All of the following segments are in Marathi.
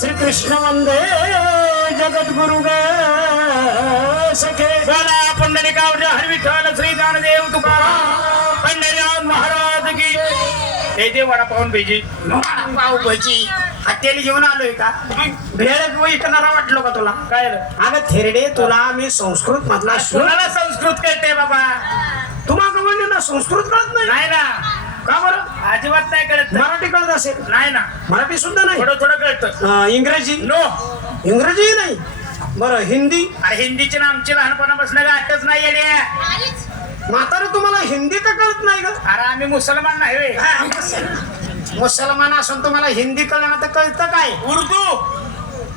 श्रीकृष्ण वंदे जगद्गुरु ग सखे बोला पंढरीकावर हरी विठ्ठल श्री ज्ञानदेव तुकाराम पंढरीनाथ महाराज की हे दे वडापाव भजी पाव भजी हत्याने घेऊन आलोय का भेळ विकणारा वाटलो का तुला काय अगं थेरडे तुला मी संस्कृत मधला कोणाला संस्कृत कळते बाबा तुम्हाला म्हणले ना संस्कृत कळत नाही नाही ना का बरं अजिबात नाही कळत मराठी कळत असेल नाही ना मराठी सुद्धा नाही थोडं थोडं कळतं इंग्रजी नो इंग्रजी नाही बरं हिंदी अरे हिंदीची ना आमची लहानपणापासून गाठच नाही येणे म्हातारे तुम्हाला हिंदी का कळत नाही का अरे आम्ही मुसलमान नाही होय. मुसलमान असून तुम्हाला हिंदी कळलं ना तर कळतं काय उर्दू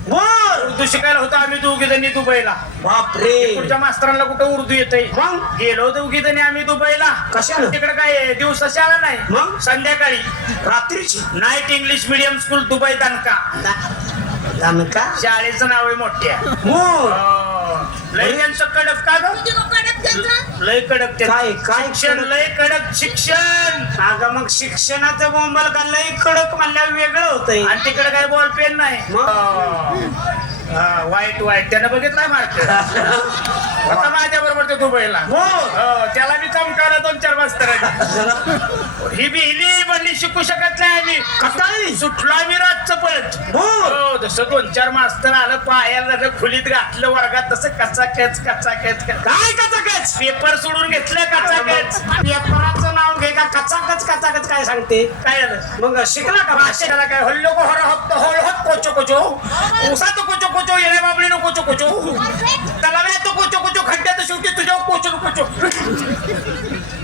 बोल उर्दू शिकायला होतं आम्ही दोघी जणी दुबईला बापरे पुढच्या मास्तरांना कुठं उर्दू येतंय मग गेलो दोघी जणी आम्ही दुबईला कशाला? तिकडे काय दिवसा शाळा नाही मग? संध्याकाळी रात्रीची night English medium school Dubai दणका दणका शाळेचं नाव आहे मोठ्या हो लय त्यांचं कडक का ग लय कडक ते काय काय शिक्षण लय कडक शिक्षण अगं मग शिक्षणाचं बोंबल का लई कडक म्हणल्यावर वेगळं होतंय आणि तिकडे काय बॉल पेन नाही वाईट वाईट त्यानं बघितलाय मार्क आता माझ्या बरोबर ते दुबईला हो त्याला मी चमकावलं 2-4 मास्तर ही बिहली म्हणली शिकू शकत नाही आम्ही कटाळी सुटलो आम्ही रातचं पळत हो जसं 2-4 मास्तर आलं पायाला झालं खोलीत घातलं वर्गात तसं कच्चा खेच काय कचाकच पेपर सोडून घेतलं कच्चा खेच पेपराचं नाव घे का कचाकच कचाकच काय सांगते काय झालं मग शिकला का भाषा त्याला काय हल्लो को हर हप्त होळ हप कोचो कोचो उसा तो कोचो कोचो येणे बाबळी नो कोचो कोचो त्याला वेळ तो कोचो कोचो खड्ड्यात शेवटी तुझ्या कोचो कोचो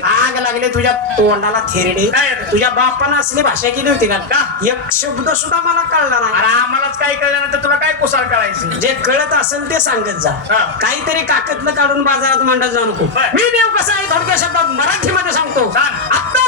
आग लागले तुझ्या तोंडाला थेरडे काय? तुझ्या बापानं असली भाषा केली होती का का? एक शब्द सुद्धा मला कळला नाही अरे आम्हालाच काय कळल्यानंतर तुला काय कुसाळ कळायचं जे कळत असेल ते सांगत जा हा. काहीतरी काकतलं काढून बाजारात मांडत जाऊ नको बर. मी देव कसा आहे थोडक्या शब्दात मराठीमध्ये सांगतो सांग. आता